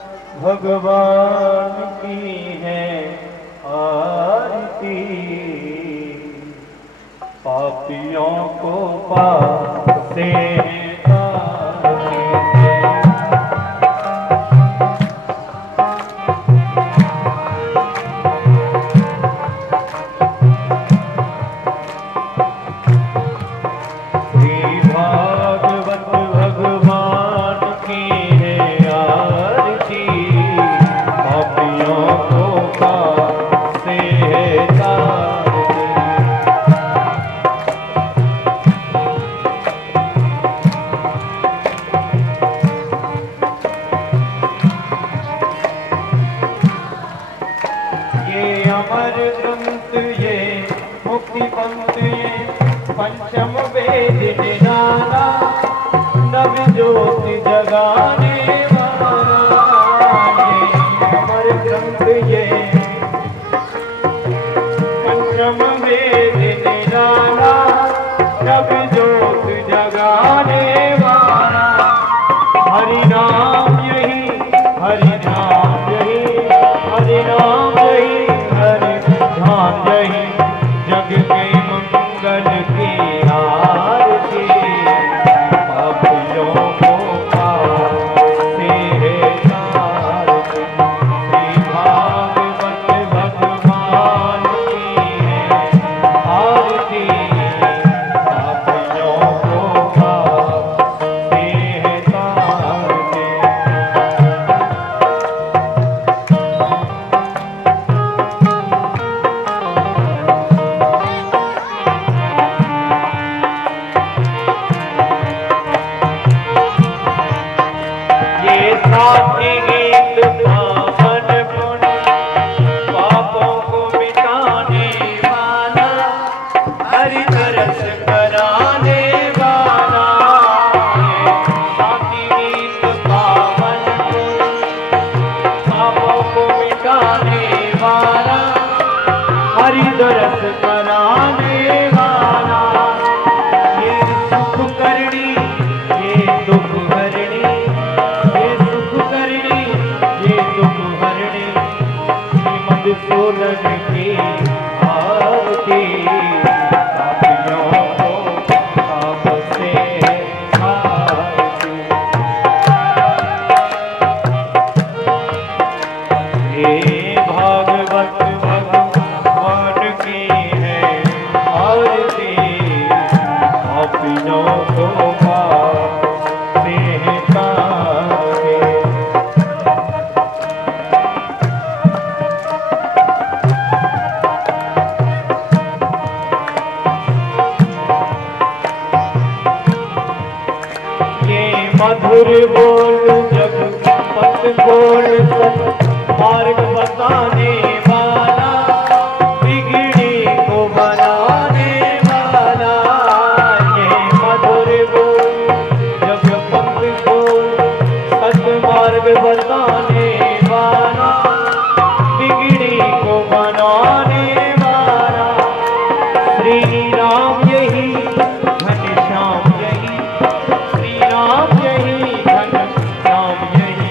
भगवान की है आरती, पापियों को पाप से अमर ग्रंथ ये मुक्ति पंथ ये पंचम वेद निराला, नव ज्योति जगाने वाला। ये अमर ग्रंथ ये पंचम वेद निराला, नव ज्योति जगाने वाला। हरि नाम यही, हरि नाम यही, हरि नाम यही, ध्यान यही, जग के मंगल की आरती। पापियों को पाप से तारती, श्री भागवत भगवान की है आरती। पापियों को पाप से तारती। साथी गीत पावन पुन, पापों को मिटाने वाला, हरि तरस कराने वाला। साथी गीत पावन पुन, पापों को मिटाने वाला, हरि तरस कराने वाला। ये सुख करनी, ये दुख हरणी, सोलन की आरती। पापियों को पाप से आरती। हे भागवत भगवान की है आरती। पापियों को पाप से तारती। मधुर बोल जग पथ बोल सत मार्ग बताने वाला, बिगड़ी को बनाने वाला। ये मधुर बोल जग पथ बोल सत मार्ग बताने वाला, बिगड़ी को बनाने वाला। श्री राम यही, घनश्याम यही, श्री राम यही, घनश्याम यही,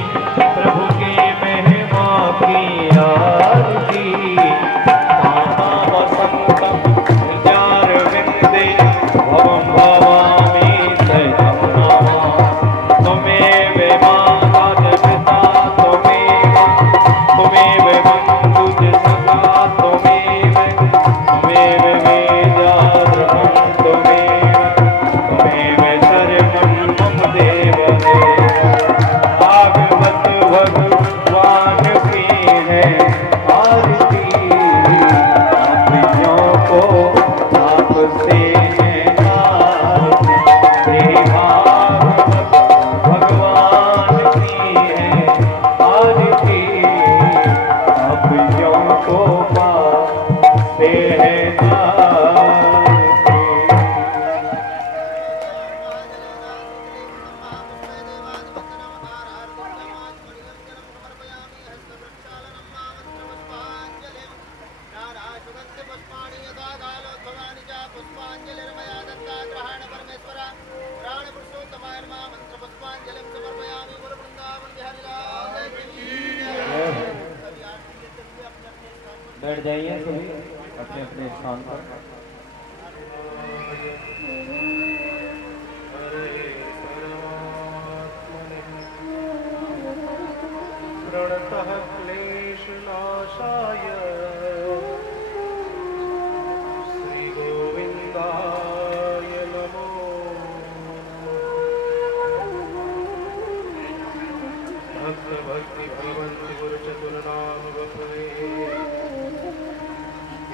प्रभु के महिमा की आरती। मामा वसंतम हृदयारविंदे, भवं भवामि सहितं नमामि। त्वमेव मातापिता त्वमेव, त्वमेव बन्धुः सखा त्वमेव, त्वमेव वेदाद्रवं त्वमेव, त्वमेव शरणं मम देव देव। भागवत भगवान की है आरती। पापियों को पाप से तारती। श्री भागवत भगवान बैठ जाइए सभी अपने अपने स्थान पर। प्रणतः क्लेशनाशाय श्रीगोविन्दाय नमो। भक्ति भगवन्ति गुरुचतुर्नाम बपवे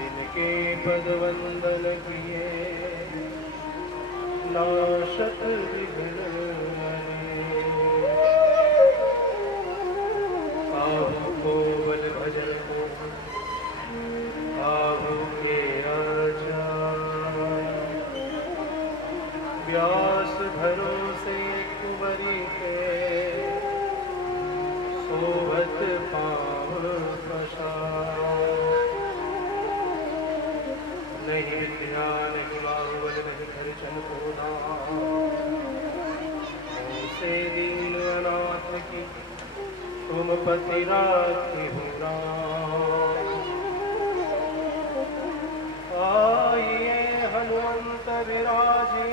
इनके पद वंदन किए नाशत विघ्न आहु को बल भजन को आहु के आचार व्यास भरोसे कुंवरी के सोवत पाव प्रसाद। नहीं विद्या नहीं बाहुबल नहीं खर्चन को से दीन अनाथ की तुम पति राखी हो आइए हनुमंत विराजे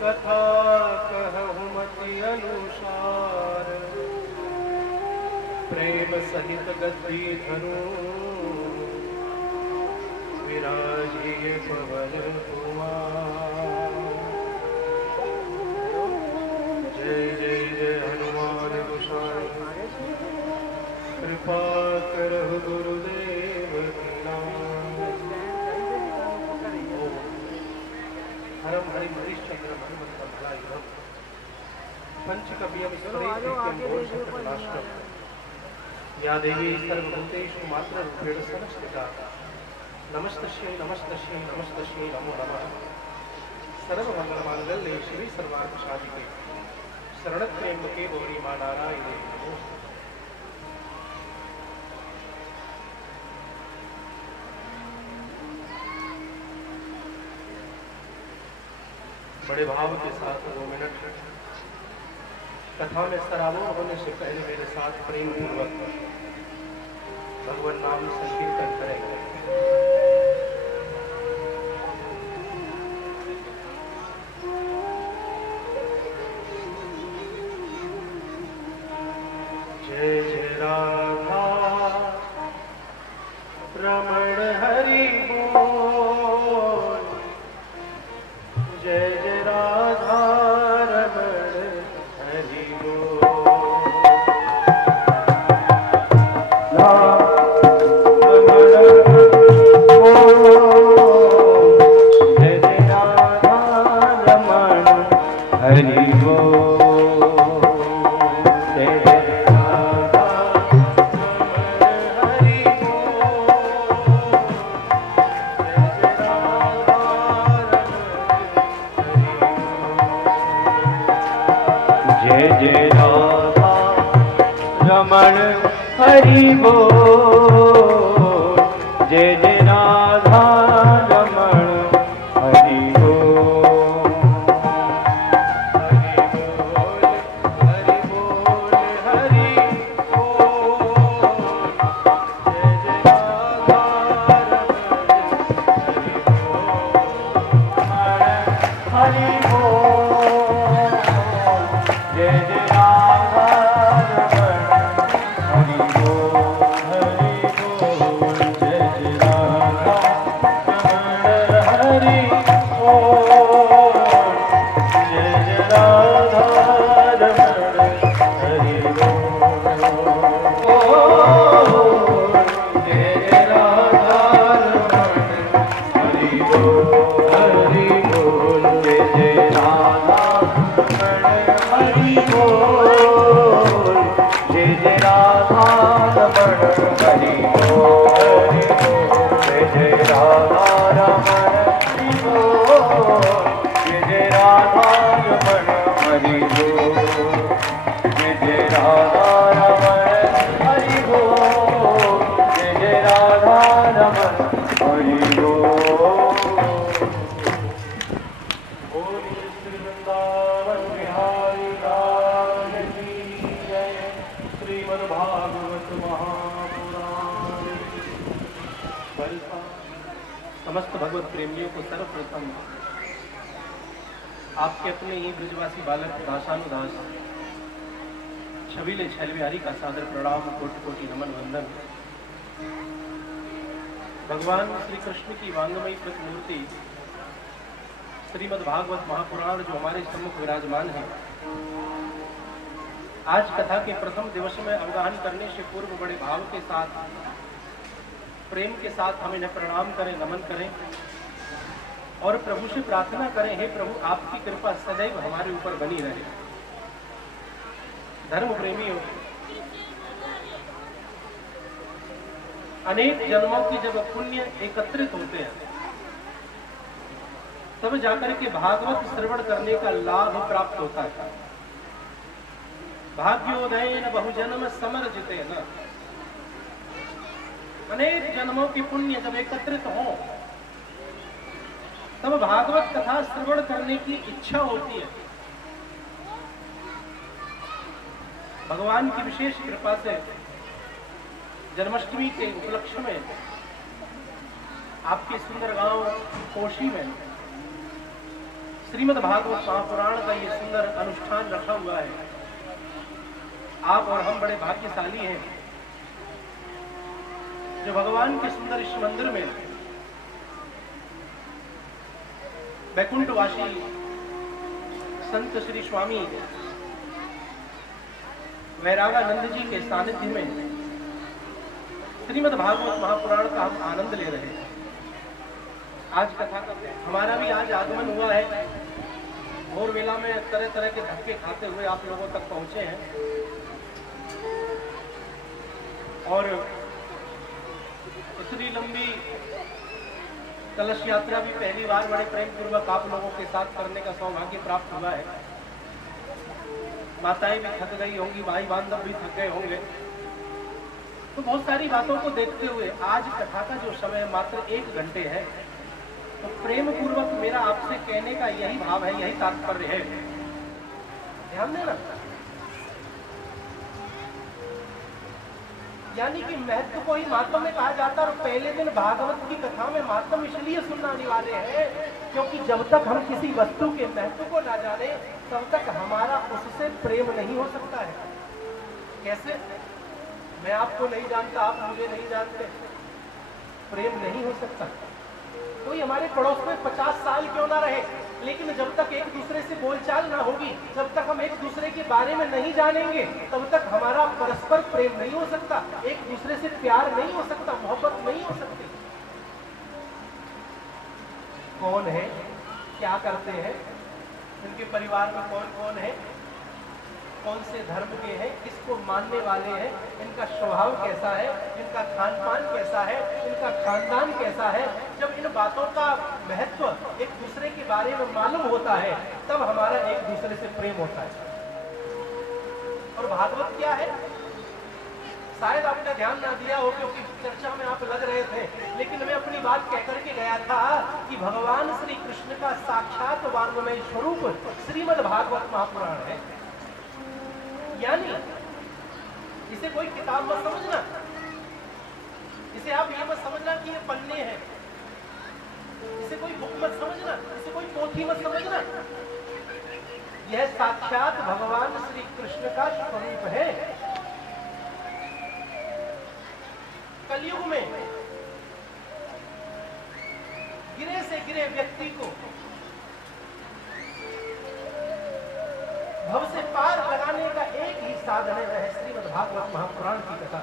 कथा कहु मति अनुसार प्रेम सहित गद्दी धनु विराजिए पवन कुमार। जय जय जय हनुमान गोसाई कृपा करहु गुरुदेव की नाम। हरम हरि हरिश्चंद्र हनुमंतम भलायुधम पंचकव्यम स्मरेत् या देवी सर्वभूतेषु मातृरूपेण संस्थिता नमस्तस्यै नमस्तस्यै नमस्तस्यै नमो नमः। सर्वमंगलमांगल्ये शिवे सर्वार्थसाधिके शरणत्र्यंबके गौरी मां नारायणी नमोस्तुते। बड़े भाव के साथ 2 मिनट कथा में सराबोर होने से पहले मेरे साथ प्रेम पूर्वक भगवान नाम संकीर्तन करेंगे। जय जय राधा रमण हरि बोल। जय जय राधा रमण हरि बोल। जय जय राधा रमण हरि बोल। जय जय राधा हरि बोल। जय जय राधा रमण हरि बोल। जय जय राधा रमण हरि बोल। हरि बोल हरि बोल हरि बोल। जय जय राधा रमण हरि बोल। हरि बोल जय जय राधा रमण हरि बोल। जय जय राधा रमण हरि बोल। जय जय राधा रमण हरि बोल। हरि बोल जय जय राधा रमण हरि बोल। जय जय राधा रमण हरि बोल। जय जय राधा रमण हरि बोल। जय जय राधा रमण हरि बोल। जय जय राधा रमण हरि बोल। जय जय राधा रमण हरि बोल। बोलिए श्री वृंदावन बिहारी लाल समस्त भगवत प्रेमियों को सर्वप्रथम आपके अपने ही ब्रजवासी बालक दासानुदास छबीले छैल बिहारी का सादर प्रणाम, कोटि कोटि नमन वंदन। भगवान श्री कृष्ण की वांगमयी प्रतिमूर्ति श्रीमद् भागवत महापुराण जो हमारे सम्मुख विराजमान है, आज कथा के प्रथम दिवस में अवगाहन करने से पूर्व बड़े भाव के साथ, प्रेम के साथ हम इन्हें प्रणाम करें, नमन करें और प्रभु से प्रार्थना करें, हे प्रभु आपकी कृपा सदैव हमारे ऊपर बनी रहे। धर्म प्रेमियों, अनेक जन्मों की जब पुण्य एकत्रित होते हैं तब जाकर के भागवत श्रवण करने का लाभ प्राप्त होता है। भाग्योदयन बहुजन्म समर्जिते न, अनेक जन्मों की पुण्य जब एकत्रित हो तब भागवत कथा श्रवण करने की इच्छा होती है। भगवान की विशेष कृपा से जन्माष्टमी के उपलक्ष्य में आपके सुंदर गांव कोशी में श्रीमद् भागवत महापुराण का ये सुंदर अनुष्ठान रखा हुआ है। आप और हम बड़े भाग्यशाली हैं जो भगवान के सुंदर इस मंदिर में वैकुंठवासी संत श्री स्वामी वैरागानंद जी के सानिध्य में श्रीमद् भागवत महापुराण का हम आनंद ले रहे हैं। आज कथा का हमारा भी आज आगमन हुआ है। भोर वेला में तरह तरह के धक्के खाते हुए आप लोगों तक पहुंचे हैं और इतनी लंबी कलश यात्रा भी पहली बार बड़े प्रेम पूर्वक आप लोगों के साथ करने का सौभाग्य प्राप्त हुआ है। माताएं भी थक गई होंगी, भाई बांधव भी थक गए होंगे। तो बहुत सारी बातों को देखते हुए आज कथा का जो समय मात्र 1 घंटे है, तो प्रेम पूर्वक मेरा आपसे कहने का यही भाव है, यही तात्पर्य है। ध्यान देना, यानी कि महत्व को ही मातम में कहा जाता है। और पहले दिन भागवत की कथा में मातम इसलिए सुनना अनिवार्य है क्योंकि जब तक हम किसी वस्तु के महत्व को ना जाने तब तक हमारा उससे प्रेम नहीं हो सकता है। कैसे? मैं आपको नहीं जानता, आप मुझे नहीं जानते, प्रेम नहीं हो सकता। कोई हमारे पड़ोस में 50 साल क्यों ना रहे, लेकिन जब तक एक दूसरे से बोलचाल ना होगी, जब तक हम एक दूसरे के बारे में नहीं जानेंगे, तब तक हमारा परस्पर प्रेम नहीं हो सकता, एक दूसरे से प्यार नहीं हो सकता, मोहब्बत नहीं हो सकती। कौन है, क्या करते हैं, इनके परिवार में कौन कौन है, कौन से धर्म के हैं, किसको मानने वाले हैं, इनका स्वभाव कैसा है, इनका खान पान कैसा है, इनका खानदान कैसा है, जब इन बातों का महत्व एक दूसरे के बारे में मालूम होता है तब हमारा एक दूसरे से प्रेम होता है। और भागवत क्या है, शायद आपने ध्यान ना दिया हो क्योंकि चर्चा में आप लग रहे थे, लेकिन मैं अपनी बात कह करके गया था कि भगवान श्री कृष्ण का साक्षात वांग्मय स्वरूप श्रीमद् भागवत महापुराण है। यानी इसे कोई किताब मत समझना, इसे आप ये मत समझना कि ये पन्ने हैं, इसे कोई बुक मत समझना, इसे कोई पोथी मत समझना। यह साक्षात भगवान श्री कृष्ण का स्वरूप है। कलयुग में गिरे से गिरे व्यक्ति को भव से पार लगाने का एक ही साधन है श्रीमद् भागवत महापुराण की कथा।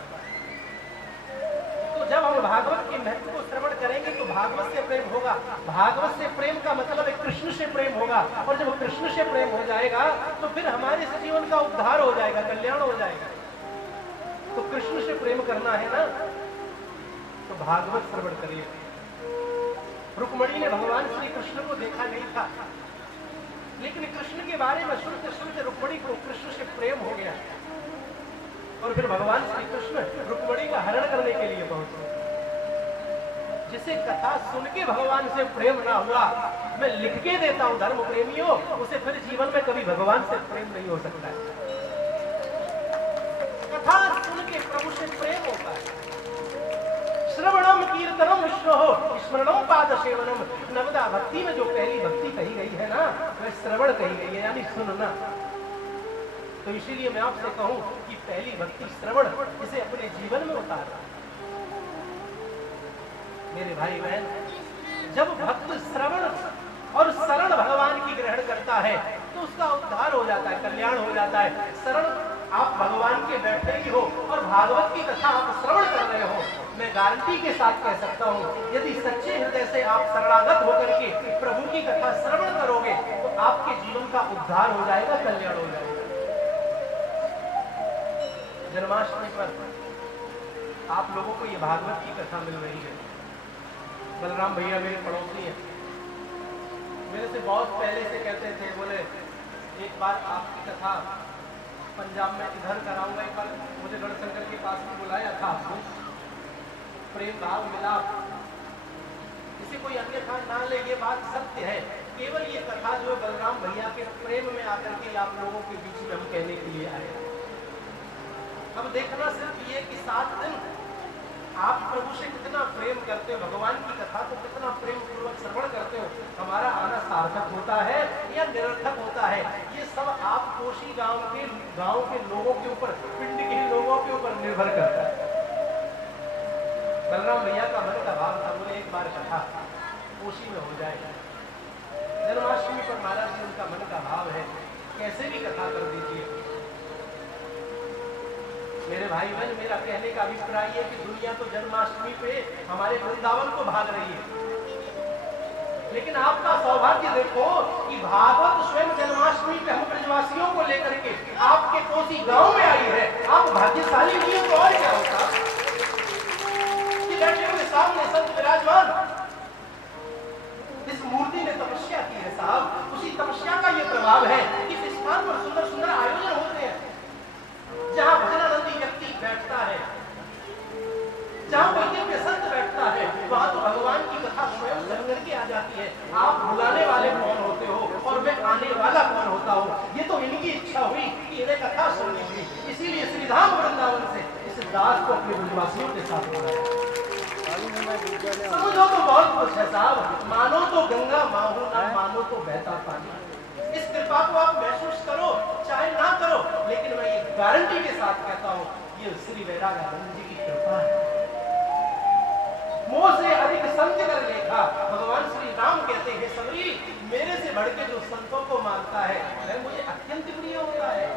तो जब हम भागवत के महत्व को श्रवण करेंगे तो भागवत से प्रेम होगा। भागवत से प्रेम का मतलब है कृष्ण से प्रेम होगा, और जब कृष्ण से प्रेम हो जाएगा तो फिर हमारे जीवन का उद्धार हो जाएगा, कल्याण हो जाएगा। तो कृष्ण से प्रेम करना है ना, तो भागवत श्रवण करिए। रुक्मिणी ने भगवान श्री कृष्ण को देखा नहीं था, लेकिन कृष्ण के बारे में सुनते सुनते रुक्मिणी को कृष्ण से प्रेम हो गया और फिर भगवान श्री कृष्ण रुक्मिणी का हरण करने के लिए पहुंचे। जिसे कथा सुन के भगवान से प्रेम ना हुआ, मैं लिख के देता हूं धर्म प्रेमियों, उसे फिर जीवन में कभी भगवान से प्रेम नहीं हो सकता है। कथा सुन के प्रभु से प्रेम होता है। श्रवणम कीर्तनम विष्णो स्मरणम पाद सेवनम। नवदा भक्ति में जो पहली भक्ति कही गई है ना, वह श्रवण कही गई है, यानी सुनना। तो इसीलिए मैं आपसे कहूं कि पहली भक्ति श्रवण, इसे अपने जीवन में उतारना। मेरे भाई बहन, जब भक्त श्रवण और शरण भगवान की ग्रहण करता है तो उसका उद्धार हो जाता है, कल्याण हो जाता है। शरण आप भगवान के बैठे ही हो और भागवत की कथा आप श्रवण कर रहे हो, मैं गारंटी के साथ कह सकता हूं, यदि सच्चे हृदय से आप शरणागत होकर के प्रभु की कथा श्रवण करोगे तो आपके जीवन का उद्धार हो जाएगा, कल्याण हो जाएगा। जन्माष्टमी पर आप लोगों को ये भागवत की कथा मिल रही है। बलराम भैया मेरे पड़ोसी हैं, मेरे से बहुत पहले से कहते थे, बोले एक बार आपकी कथा पंजाब में इधर कराऊंगा। एक बार मुझे गढ़शंकर के पास में बुलाया था आपको, प्रेम भाव मिला, इसे कोई अन्यथा ना ले, ये बात सत्य है। केवल ये कथा जो बलराम भैया के प्रेम में आकर के आप लोगों के बीच में हम कहने के लिए आए। अब देखना सिर्फ ये कि 7 दिन आप प्रभु से कितना प्रेम करते हो, भगवान की कथा को कितना प्रेम पूर्वक श्रवण करते हो, हमारा आना सार्थक होता है या निरर्थक होता है, ये सब आप कोशी गांव के लोगों के ऊपर, पिंड के लोगों के ऊपर निर्भर करता है। बलराम भैया का मन का भाव था, बोले एक बार कथा कोशी में हो जाए। जन्माष्टमी पर महाराज जी उनका मन का भाव है, कैसे भी कथा कर दीजिए। मेरे भाई बहन, मेरा कहने का अभिप्राय है कि दुनिया तो जन्माष्टमी पे हमारे वृंदावन को भाग रही है, लेकिन आपका सौभाग्य देखो कि भागवत स्वयं जन्माष्टमी पे हम ब्रजवासियों को लेकर के आपके कोसी गांव में आई है। आप भाग्यशाली नहीं हो तो और क्या होता कि बैठे हुए सामने संत विराजमान, इस मूर्ति ने तपस्या की है साहब, उसी तपस्या का ये प्रभाव है कि इस स्थान पर सुंदर सुंदर आयोजन होते हैं, जहां भजनानंदी व्यक्ति बैठता है, जहां कोई दिव्य संत बैठता है, वहां तो भगवान की कथा स्वयं सुन करके आ जाती है। आप बुलाने वाले कौन होते हो और मैं आने वाला कौन होता हूँ, ये तो इनकी इच्छा हुई कि इन्हें कथा सुननी थी, इसीलिए श्रीधाम वृंदावन से इस दास को अपने ब्रजवासियों के साथ बुलाया। समझो तो बहुत कुछ है साहब, मानो तो गंगा माहू, ना मानो तो बहता पानी। इस कृपा को आप महसूस करो चाहे ना करो, लेकिन मैं ये गारंटी के साथ कहता हूं, ये श्री वैरागानंद जी की कृपा है। मोह से अधिक संत कर लेखा, भगवान श्री राम कहते हैं, सबरी मेरे से बढ़ के जो संतों को मानता है वह मुझे अत्यंत प्रिय होता है।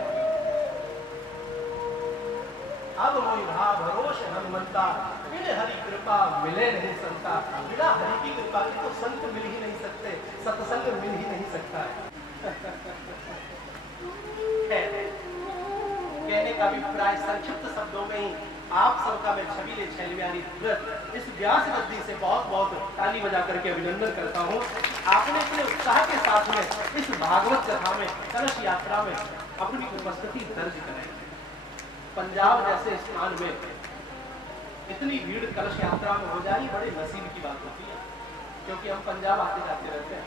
अब मोहि भाव भरोस हनुमंता, बिन हरि कृपा मिले नहीं संता। बिना हरि की कृपा के तो संत मिल ही नहीं सकते, सत्संग मिल ही नहीं सकता है। कहने का अभिप्राय संक्षिप्त शब्दों में ही आप सबका मैं छबीले छलवियारी इस व्यास गद्दी से बहुत बहुत ताली बजा करके अभिनंदन करता हूँ। आपने अपने उत्साह के साथ में इस भागवत कथा में, कलश यात्रा में अपनी उपस्थिति दर्ज कराई। पंजाब जैसे स्थान में इतनी भीड़ कलश यात्रा में हो जाए, बड़े नसीब की बात होती है, क्योंकि हम पंजाब आते जाते रहते हैं।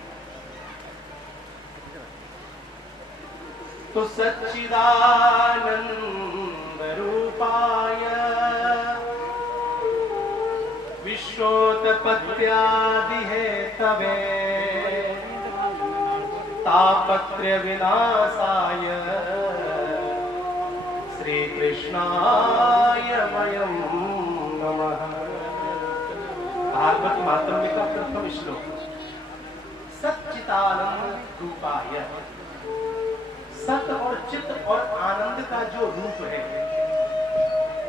तो सच्चिदानंद रूपाय विश्वोत्पत्त्यादि हेतवे तापत्रय विनाशाय श्री कृष्णाय वयं नमः। भागवत महात्म्य का प्रथम श्लोक। सच्चिदानंद रूपाय, सत और चित्त और आनंद का जो रूप है,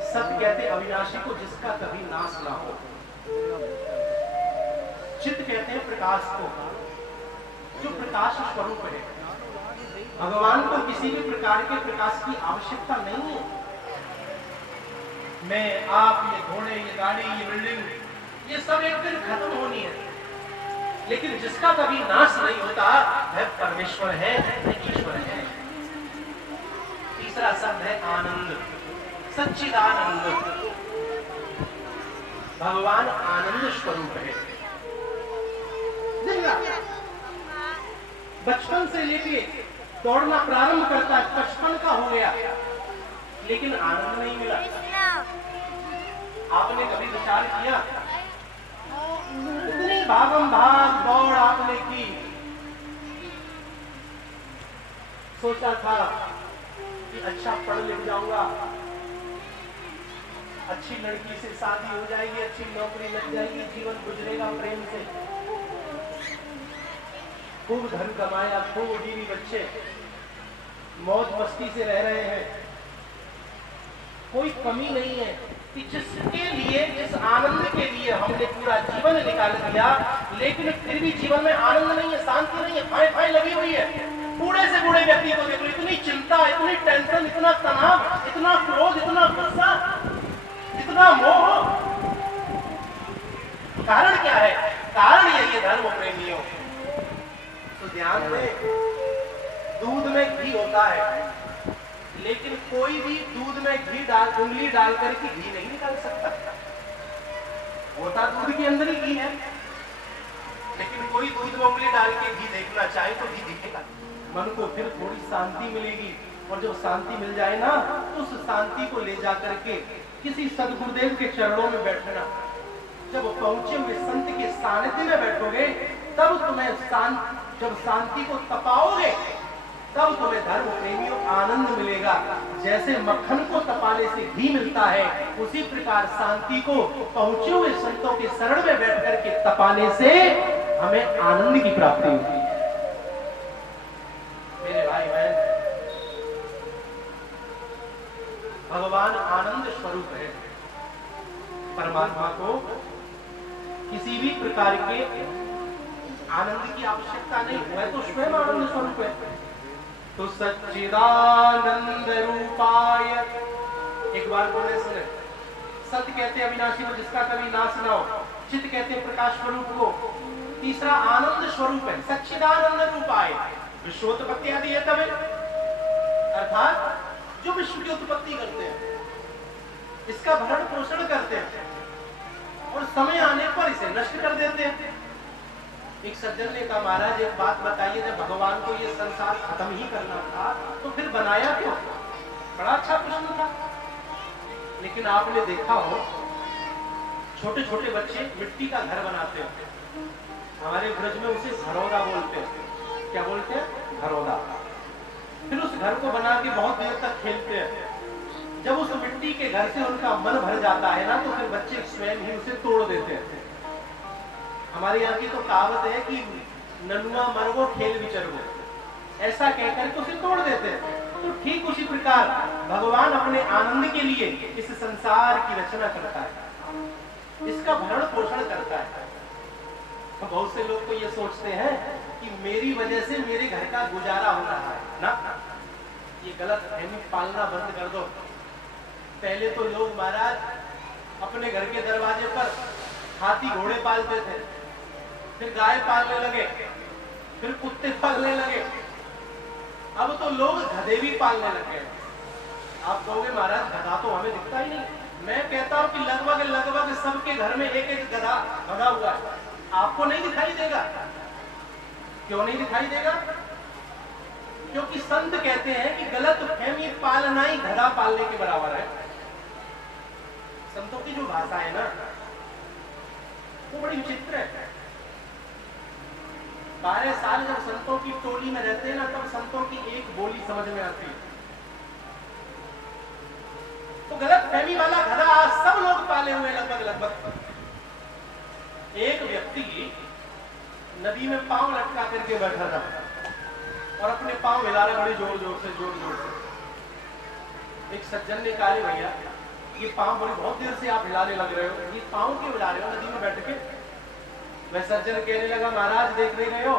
सत कहते अविनाशी को जिसका कभी नाश ना हो, चित्त कहते हैं प्रकाश को जो प्रकाश स्वरूप है। भगवान को किसी भी प्रकार के प्रकाश की आवश्यकता नहीं है। मैं, आप, ये घोड़े, ये गाड़ी, ये बिल्डिंग, ये सब एक दिन खत्म होनी है, लेकिन जिसका कभी नाश नहीं होता वह परमेश्वर है, वह ईश्वर है। तीसरा शब्द है आनंद, सच्चिदानंद। भगवान आनंद स्वरूप है। बचपन से लेके दौड़ना प्रारंभ करता है, 55 का हो गया, लेकिन आनंद नहीं मिला। आपने कभी विचार किया? इतनी भागम भाग दौड़ आपने की, सोचा था कि अच्छा पढ़ लिख जाऊंगा, अच्छी लड़की से शादी हो जाएगी, अच्छी नौकरी लग जाएगी, जीवन गुजरेगा प्रेम से, खूब धन कमाया, खूब बीवी बच्चे मौज मस्ती से रह रहे हैं, कोई कमी नहीं है कि जिसके लिए, जिस आनंद के लिए हमने पूरा जीवन निकाल दिया, लेकिन फिर भी जीवन में आनंद नहीं है, शांति नहीं है, फाय फाय लगी हुई है। बूढ़े से बूढ़े व्यक्ति को देखो, इतनी चिंता, इतनी टेंशन, इतना तनाव, इतना क्रोध, इतना गुस्सा, इतना मोह। कारण क्या है? कारण यही है धर्म प्रेमियों। तो ध्यान में, दूध में घी होता है, लेकिन कोई भी दूध में घी डाल, उंगली डाल करके घी नहीं निकाल सकता। होता दूध के अंदर ही घी है, लेकिन कोई दूध में उंगली डाल के घी देखना चाहे तो घी दिखेगा। मन को फिर थोड़ी शांति मिलेगी, और जब शांति मिल जाए ना, तो उस शांति को ले जा करके किसी सदगुरुदेव के चरणों में बैठना। जब पहुंचे हुए संत के सानिध्य में बैठोगे, तब तुम्हें जब शांति को तपाओगे, तब तुम्हें धर्म प्रेमियों आनंद मिलेगा। जैसे मक्खन को तपाने से घी मिलता है, उसी प्रकार शांति को पहुंचे हुए संतों के शरण में बैठ करके तपाने से हमें आनंद की प्राप्ति होती है। मेरे भाई बहन, भगवान आनंद स्वरूप है। परमात्मा को किसी भी प्रकार के आनंद की आवश्यकता नहीं, वह तो स्वयं आनंद स्वरूप है। तो सच्चिदानंद रूपाय, एक बार बोले सुने, सत्य कहते अविनाशी को जिसका कभी नाश ना हो, चित्त कहते प्रकाश स्वरूप को, तीसरा आनंद स्वरूप है। सच्चिदानंद रूपाय, विश्वोत्पत्ति आदि है तब, अर्थात जो विश्व की उत्पत्ति करते हैं, इसका भरण पोषण करते हैं, और समय आने पर इसे नष्ट कर देते हैं। एक सज्जन ने कहा, महाराज एक बात बताइए, जब भगवान को ये संसार खत्म ही करना था तो फिर बनाया क्यों? बड़ा अच्छा प्रश्न था। लेकिन आपने देखा हो, छोटे छोटे बच्चे मिट्टी का घर बनाते हैं, हमारे ब्रज में उसे घरौदा बोलते हैं। क्या बोलते हैं? घरौदा। फिर उस घर को बना के बहुत देर तक खेलते हैं। जब उस मिट्टी के घर से उनका मन भर जाता है ना, तो फिर बच्चे स्वयं ही उसे तोड़ देते हैं। हमारे यहाँ की तो कहावत है कि ननुआ मरगो खेल विचरगो, ऐसा कहकर के उसे तोड़ देते हैं। तो ठीक उसी प्रकार भगवान अपने आनंद के लिए इस संसार की रचना करता है, इसका भरण पोषण करता है। तो बहुत से लोग तो ये सोचते हैं कि मेरी वजह से मेरे घर का गुजारा हो रहा है ना, ये गलत फहमी पालना बंद कर दो। पहले तो लोग महाराज अपने घर के दरवाजे पर हाथी घोड़े पालते थे, फिर गाय पालने लगे, फिर कुत्ते पालने लगे, अब तो लोग गधे भी पालने लगे। आप कहोगे महाराज गधा तो हमें दिखता ही नहीं। मैं कहता हूं कि लगभग लगभग सबके घर में एक एक गधा बंधा हुआ है, आपको नहीं दिखाई देगा। क्यों नहीं दिखाई देगा? क्योंकि संत कहते हैं कि गलत फहमी पालना ही गधा पालने के बराबर है। संतों की जो भाषा है ना, वो बड़ी विचित्र है। 12 साल जब संतों की टोली में रहते हैं ना, तब संतों की एक बोली समझ में आती है। तो गलत फहमी वाला गधा आज सब लोग पाले हुए लगभग। एक व्यक्ति नदी में पांव लटका करके बैठा था और अपने पांव हिला रहा बड़ी जोर जोर से। एक सज्जन ने कहा, भैया ये पांव बड़ी बहुत देर से आप हिलाने लग रहे हो, ये पांव क्यों हिला रहे हो नदी में बैठ के? वह सज्जन कहने लगा, महाराज देख रहे हो,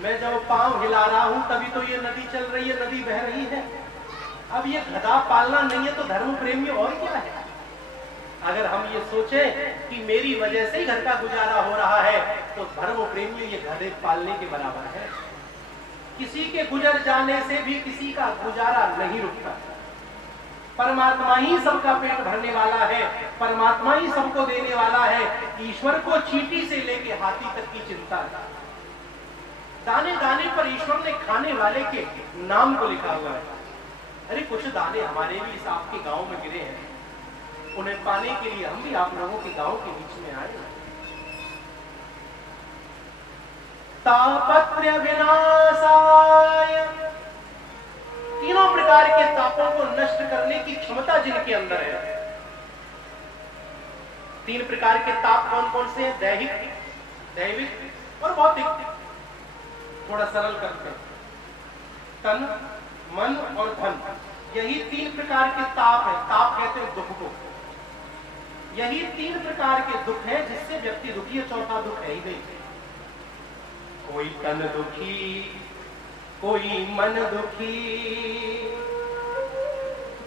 मैं जब पांव हिला रहा हूं तभी तो ये नदी चल रही है, नदी बह रही है। अब ये गधा पालना नहीं है तो धर्म प्रेमी और क्या है? अगर हम ये सोचें कि मेरी वजह से ही घर का गुजारा हो रहा है, तो धर्म प्रेमी ये गधे पालने के बराबर है। किसी के गुजर जाने से भी किसी का गुजारा नहीं रुकता। परमात्मा ही सबका पेट भरने वाला है, परमात्मा ही सबको देने वाला है। ईश्वर को चींटी से लेके हाथी तक की चिंता है। दाने दाने पर ईश्वर ने खाने वाले के नाम को लिखा हुआ है। अरे कुछ दाने हमारे भी इस आपके गांव में गिरे हैं, उन्हें पाने के लिए हम भी आप लोगों के गांव के बीच में आए। तापत्रय विनाशाय, तीनों प्रकार के तापों को नष्ट करने की क्षमता जिनके अंदर है। 3 प्रकार के ताप कौन कौन से हैं? दैहिक, दैविक और भौतिक। थोड़ा सरल करते हैं, तन, मन और धन, यही 3 प्रकार के ताप है। ताप कहते हैं दुख को। यही 3 प्रकार के दुख है जिससे व्यक्ति दुखी है। चौथा दुख है ही नहीं। कोई तन दुखी, कोई मन दुखी,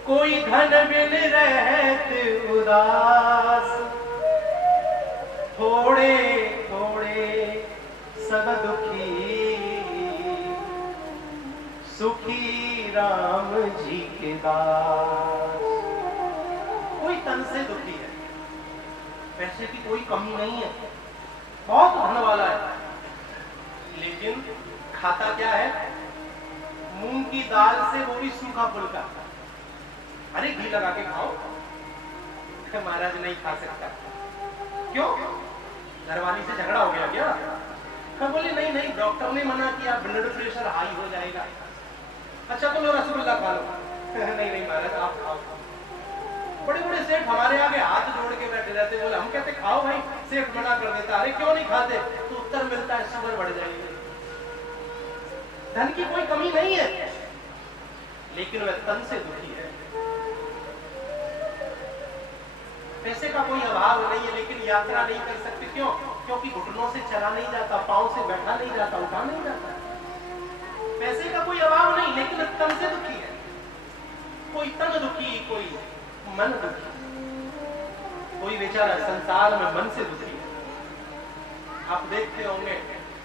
कोई धन बिन रहत उदास, थोड़े थोड़े सब दुखी, सुखी राम जी के दास। कोई तन से दुखी है, पैसे की कोई कमी नहीं है, बहुत धन वाला है, लेकिन खाता क्या है? मूंग की दाल से, वो भी सूखा फुल्का। अरे घी लगा के खाओ। महाराज नहीं खा सकता। क्यों? घरवाली से झगड़ा हो गया क्या? मैं बोले नहीं नहीं, डॉक्टर ने मना किया, ब्लड प्रेशर हाई हो जाएगा। अच्छा तो लो रसगुल्ला खा लो। नहीं नहीं महाराज आप खाओ। बड़े बड़े सेठ हमारे आगे हाथ जोड़ के बैठे रहते। बोले हम कहते खाओ भाई, सेठ मना कर देता। अरे क्यों नहीं खाते? तो उत्तर मिलता है शुगर बढ़ जाएगी। धन की कोई कमी नहीं है, लेकिन वह तन से दुखी है। पैसे का कोई अभाव नहीं है, लेकिन यात्रा नहीं कर सकते। क्यों? क्योंकि घुटनों से चला नहीं जाता, पांव से बैठा नहीं जाता, उठा नहीं जाता। पैसे का कोई अभाव नहीं, लेकिन तन से दुखी है। कोई तन दुखी, कोई मन दुखी, कोई बेचारा संसार में मन से दुखी है। आप देखते होंगे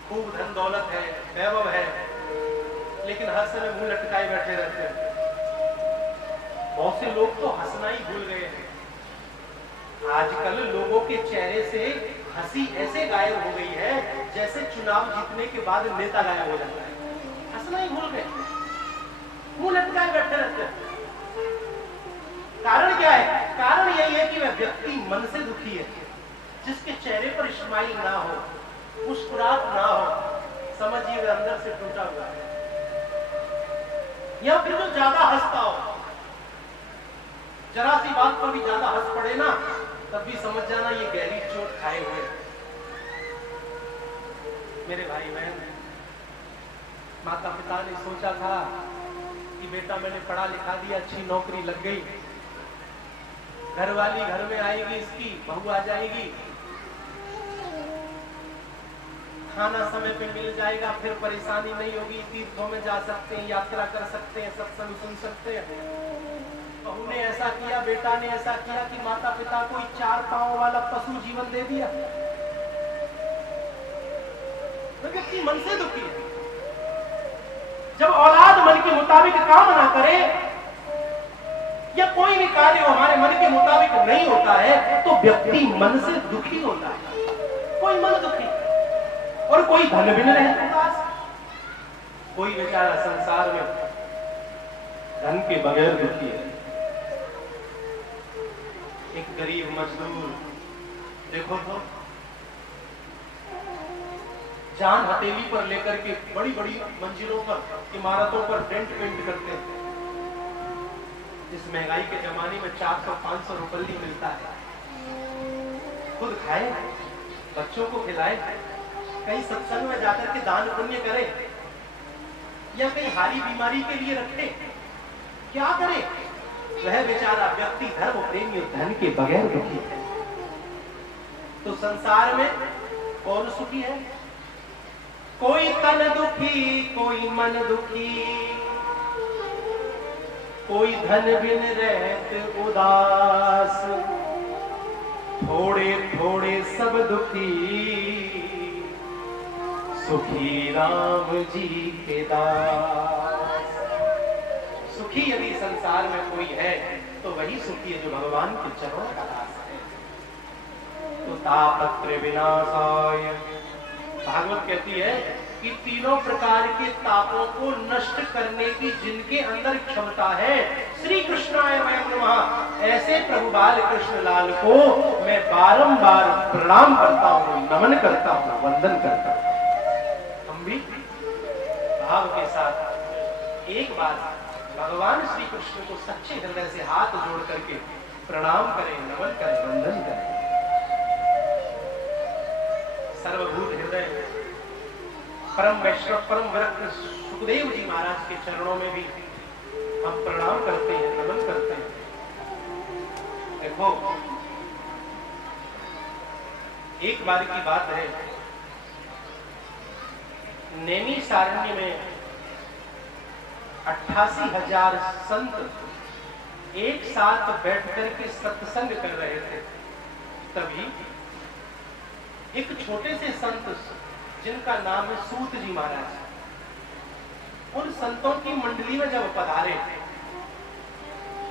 खूब धन दौलत है, वैभव है, लेकिन हर समय मुंह लटकाए बैठे रहते हैं। बहुत से लोग तो हंसना ही भूल गए हैं। आजकल लोगों के चेहरे से हंसी ऐसे गायब हो गई है जैसे चुनाव जीतने के बाद नेता गायब हो जाता है। हंसना ही भूल गए, मुंह लटकाए बैठे रहते हैं। कारण क्या है? कारण यही है कि वह व्यक्ति मन से दुखी है। जिसके चेहरे पर स्माइल ना हो, मुस्कुराहट ना हो, समझिए वह अंदर से टूटा हुआ है। या फिर जो ज्यादा हंसता हो, जरा सी बात पर भी ज्यादा हंस पड़े ना, तब भी समझ जाना ये गहरी चोट खाए हुए। मेरे भाई बहन, माता पिता ने सोचा था कि बेटा मैंने पढ़ा लिखा दिया, अच्छी नौकरी लग गई, घरवाली घर में आएगी, इसकी बहू आ जाएगी, खाना समय पे मिल जाएगा, फिर परेशानी नहीं होगी, तीर्थों में जा सकते हैं, यात्रा कर सकते हैं, सत्संग सुन सकते हैं। बहू ने ऐसा किया, बेटा ने ऐसा किया कि माता पिता को 4 पांव वाला पशु जीवन दे दिया। तो व्यक्ति मन से दुखी है। जब औलाद मन के मुताबिक काम ना करे या कोई भी कार्य हमारे मन के मुताबिक नहीं होता है, तो व्यक्ति मन से दुखी होता है। कोई मन दुखी और कोई धन बिन रहे उदास। कोई बेचारा संसार में धन के बगैर दुखी है। एक गरीब मजदूर देखो तो जान हथेली पर लेकर के बड़ी बड़ी मंजिलों पर, इमारतों पर डेंट पेंट करते हैं। इस महंगाई के जमाने में 400-500 रुपये मिलता है। खुद खाए, बच्चों को खिलाए, कहीं सत्संग में जाकर के दान पुण्य करे, या कहीं हारी बीमारी के लिए रखे, क्या करे? वह बेचारा व्यक्ति धर्म प्रेमी और धन के बगैर दुखी है। तो संसार में कौन सुखी है? कोई तन दुखी, कोई मन दुखी, कोई धन बिन रहत उदास, थोड़े थोड़े सब दुखी, सुखी राम जी के दास। सुखी यदि संसार में कोई है तो वही सुखी है जो भगवान के चरणों का दास है। तो तापत्रय विनाशाय, भागवत कहती है कि तीनों प्रकार के तापों को नष्ट करने की जिनके अंदर क्षमता है, श्री कृष्णाय वयं नमः, ऐसे प्रभु बाल कृष्ण लाल को मैं बारंबार प्रणाम करता हूँ, नमन करता हूँ, वंदन करता हूँ। हम भी भाव के साथ एक बार भगवान श्री कृष्ण को सच्चे हृदय से हाथ जोड़ करके प्रणाम करें, नमन करें, वंदन करें। सर्वभूत हृदय परम वैष्णव परम विरक्त सुखदेव जी महाराज के चरणों में भी हम प्रणाम करते हैं, नमन करते हैं। देखो, एक बार की बात है, नैमिषारण्य में 88,000 संत एक साथ बैठकर के सत्संग कर रहे थे। तभी एक छोटे से संत जिनका नाम है सूत जी महाराज, उन संतों की मंडली में जब पधारे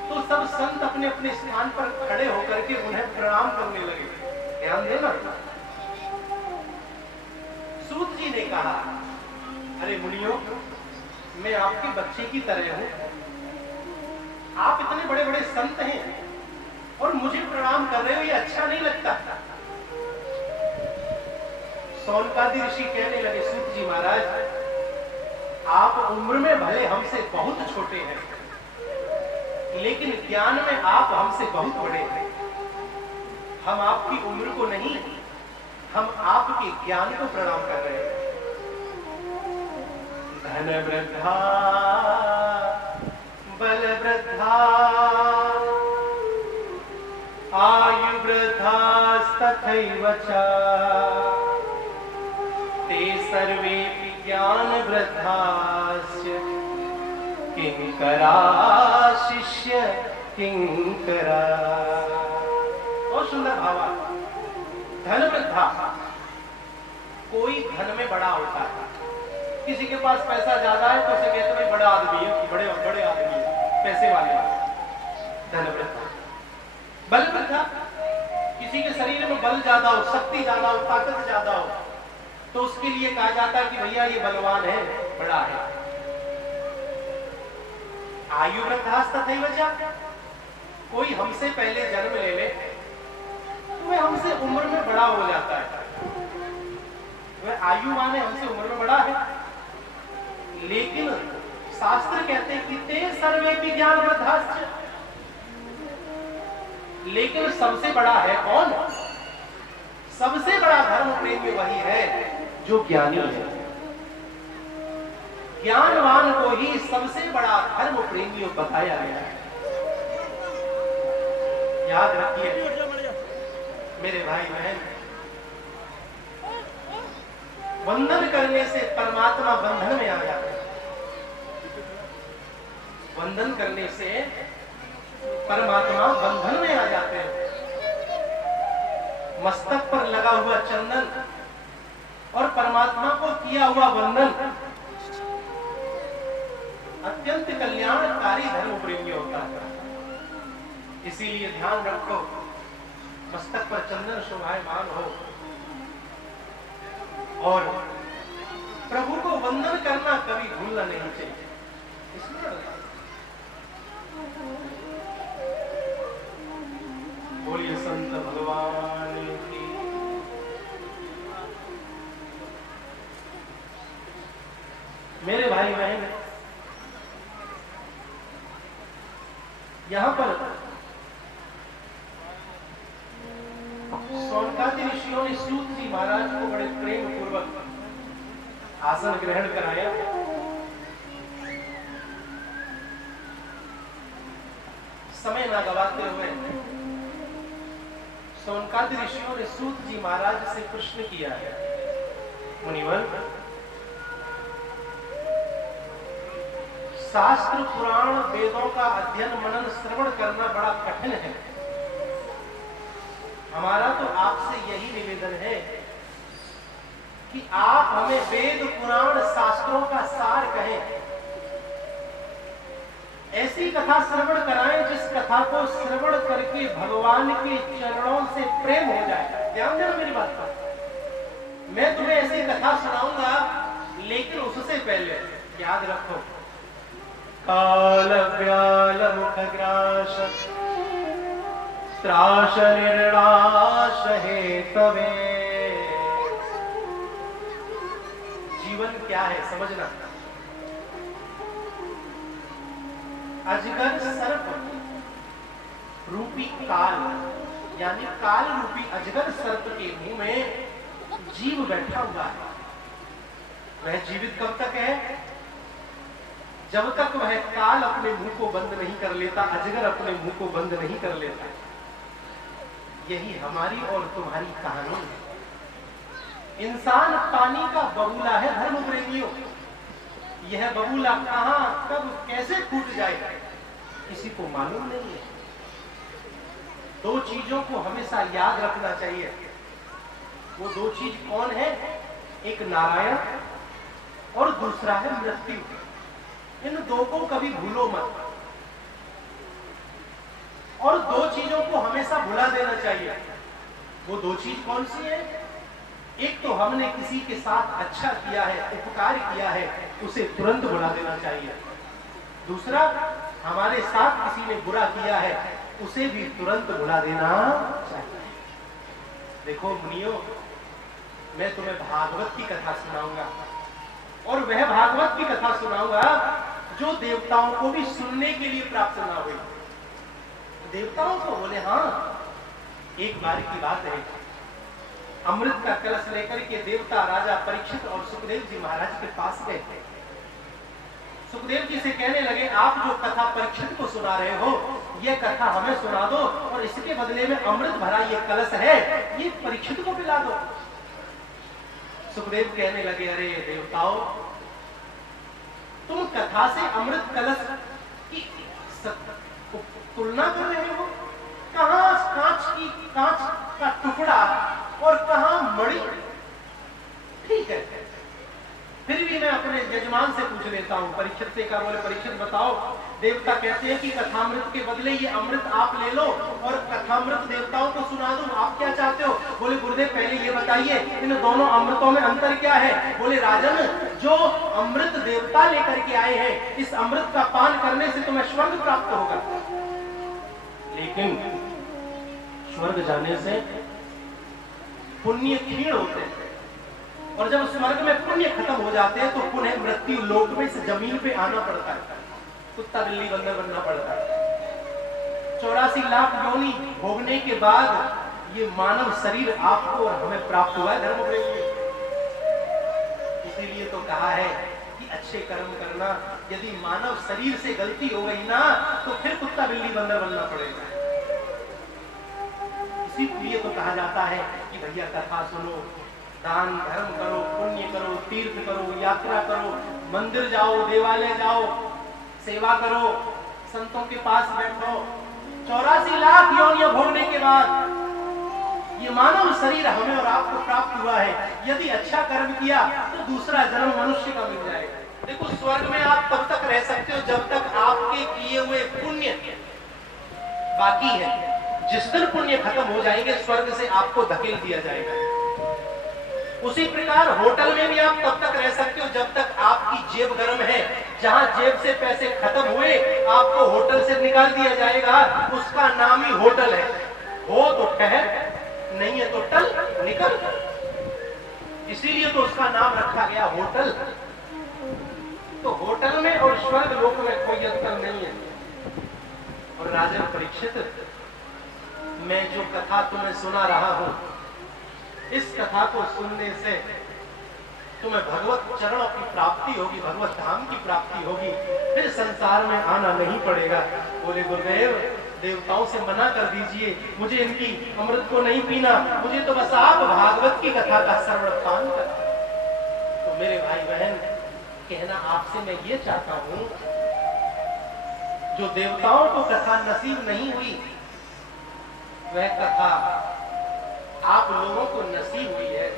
तो सब संत अपने अपने स्थान पर खड़े होकर के उन्हें प्रणाम करने लगे। ध्यान देना, सूत जी ने कहा, अरे मुनियों, मैं आपके बच्चे की तरह हूं, आप इतने बड़े बड़े संत हैं और मुझे प्रणाम कर रहे हो, ये अच्छा नहीं लगता। सौनकादि ऋषि कहने लगे, सूत जी महाराज, आप उम्र में भले हमसे बहुत छोटे हैं, लेकिन ज्ञान में आप हमसे बहुत बड़े हैं। हम आपकी उम्र को नहीं, हम आपके ज्ञान को प्रणाम कर रहे हैं। धन वृद्धा बल वृद्धा आयु वृद्धा तथैव च ते सर्वे ज्ञान वृद्धास्य किंकरा शिष्य किंकरा। बहुत सुंदर भावा। धन वृद्धा, कोई धन में बड़ा होता है, किसी के पास पैसा ज्यादा है तो उसे कहते भाई बड़ा आदमी है, बड़े बड़े आदमी है, पैसे वाले धन वृद्धा। बल वृद्धा, किसी के शरीर में बल ज्यादा हो, शक्ति ज्यादा हो, ताकत ज्यादा हो, तो उसके लिए कहा जाता है कि भैया ये बलवान है, बड़ा है। आयु वृद्धास्तथैव च, कोई हमसे पहले जन्म ले ले तो वह हमसे उम्र में बड़ा हो जाता है, वह आयुमान है, हमसे उम्र में बड़ा है। लेकिन शास्त्र कहते हैं कि ते सर्वे ज्ञान वृद्धाश्च, लेकिन सबसे बड़ा है कौन? सबसे बड़ा धर्म प्रेमी वही है जो ज्ञानी है। ज्ञानवान को ही सबसे बड़ा धर्म प्रेमी बताया गया है। याद रखिए मेरे भाई बहन, वंदन करने से परमात्मा बंधन में आ जाते हैं। वंदन करने से परमात्मा बंधन में आ जाते हैं। मस्तक पर लगा हुआ चंदन और परमात्मा को किया हुआ वंदन अत्यंत कल्याणकारी धर्म प्रेमी होता है। इसीलिए ध्यान रखो, मस्तक पर चंदन शोभायमान हो और प्रभु को वंदन करना कभी भूलना नहीं चाहिए। इसलिए बोलिए संत भगवान की। मेरे भाई बहन, यहां पर सौनकादि ऋषियों ने सूत जी महाराज को बड़े प्रेम पूर्वक आसन ग्रहण कराया। समय ना गवाते हुए सौनकादि ऋषियों ने सूत जी महाराज से प्रश्न किया है, मुनिवर, शास्त्र पुराण वेदों का अध्ययन मनन श्रवण करना बड़ा कठिन है। हमारा तो आपसे यही निवेदन है कि आप हमें वेद पुराण शास्त्रों का सार कहें, ऐसी कथा श्रवण कराएं जिस कथा को श्रवण करके भगवान के चरणों से प्रेम हो जाए। ध्यान देना मेरी बात पर। मैं तुम्हें ऐसी कथा सुनाऊंगा, लेकिन उससे पहले याद रखो, काल व्याल मुख ग्रास त्रास निर्णाश हेतवे। जीवन क्या है समझना। अजगर सर्प रूपी काल, यानी काल रूपी अजगर सर्प के मुंह में जीव बैठा हुआ है। वह जीवित कब तक है? जब तक वह काल अपने मुंह को बंद नहीं कर लेता, अजगर अपने मुंह को बंद नहीं कर लेता। यही हमारी और तुम्हारी कहानी है। इंसान पानी का बबूला है धर्म प्रेमियों। यह बबूला कहां, कब, कैसे फूट जाए किसी को मालूम नहीं है। दो चीजों को हमेशा याद रखना चाहिए। वो दो चीज कौन है? एक नारायण और दूसरा है मृत्यु। इन दो को कभी भूलो मत। और दो चीजों को हमेशा भुला देना चाहिए। वो दो चीज कौन सी है? एक तो हमने किसी के साथ अच्छा किया है, उपकार किया है, उसे तुरंत भुला देना चाहिए। दूसरा, हमारे साथ किसी ने बुरा किया है, उसे भी तुरंत भुला देना चाहिए। देखो मुनियों, मैं तुम्हें भागवत की कथा सुनाऊंगा, और वह भागवत की कथा सुनाऊंगा जो देवताओं को भी सुनने के लिए प्राप्त ना हुई। देवताओं को बोले, हाँ एक बार की बात है, अमृत का कलश लेकर के देवता राजा परीक्षित और सुखदेव जी महाराज के पास गए थे। सुखदेव जी से कहने लगे, आप जो कथा परीक्षित को सुना रहे हो, ये कथा हमें सुना दो, और इसके बदले में अमृत भरा ये कलश है, ये परीक्षित को पिला दो। सुखदेव कहने लगे, अरे देवताओं, तुम कथा से अमृत कलश की तुलना कर रहे हो? कहां कांच का टुकड़ा और कहां मणि। ठीक है, फिर भी मैं अपने यजमान से पूछ लेता हूं। परीक्षित से कहा, बोले परीक्षित बताओ, देवता कहते हैं कि कथामृत के बदले ये अमृत आप ले लो और कथामृत देवताओं को सुना दो, आप क्या चाहते हो? बोले गुरुदेव पहले ये बताइए, इन दोनों अमृतों में अंतर क्या है? बोले राजन, जो अमृत देवता लेकर के आए हैं, इस अमृत का पान करने से तुम्हें स्वर्ग प्राप्त होगा, लेकिन स्वर्ग जाने से पुण्य क्षीण होते हैं, और जब स्वर्ग में पुण्य खत्म हो जाते हैं तो पुनः मृत्यु लोक में इस जमीन पे आना पड़ता है, कुत्ता बिल्ली बंदर बनना पड़ता है। 84 लाख योनि भोगने के बाद ये मानव शरीर आपको और हमें प्राप्त हुआ है धर्म प्रेमी। इसीलिए तो कहा है कि अच्छे कर्म करना। यदि मानव शरीर से गलती हो गई ना, तो फिर कुत्ता बिल्ली बंदर बनना पड़ेगा। इसीलिए तो कहा जाता है कि भैया कथा सुनो, दान धर्म करो, पुण्य करो, तीर्थ करो, यात्रा करो, मंदिर जाओ, देवालय जाओ, सेवा करो, संतों के पास बैठो। 84 लाख योनियां भोगने के बाद ये मानव शरीर हमें और आपको प्राप्त हुआ है। यदि अच्छा कर्म किया तो दूसरा जन्म मनुष्य का मिल जाएगा। देखो, स्वर्ग में आप तब तक रह सकते हो जब तक आपके किए हुए पुण्य बाकी है। जिस दिन पुण्य खत्म हो जाएंगे, स्वर्ग से आपको धकेल दिया जाएगा। उसी प्रकार होटल में भी आप तब तक रह सकते हो जब तक आपकी जेब गर्म है। जहां जेब से पैसे खत्म हुए, आपको होटल से निकाल दिया जाएगा। उसका नाम ही होटल है। हो तो ठहर, नहीं है तो टल, निकल। इसीलिए तो उसका नाम रखा गया होटल। तो होटल में और स्वर्ग लोक में कोई अंतर नहीं है। और राजन परीक्षित, मैं जो कथा तुम्हें सुना रहा हूं, इस कथा को सुनने से तुम्हें भगवत चरणों की प्राप्ति होगी, भगवत धाम की प्राप्ति होगी, फिर संसार में आना नहीं पड़ेगा। बोले गुरुदेव, देवताओं से मना कर दीजिए, मुझे इनकी अमृत को नहीं पीना, मुझे तो बस आप भागवत की कथा का श्रवण पान कर। तो मेरे भाई बहन, कहना आपसे मैं ये चाहता हूं, जो देवताओं को कथा नसीब नहीं हुई, वह कथा आप लोगों को नसीब हुई है।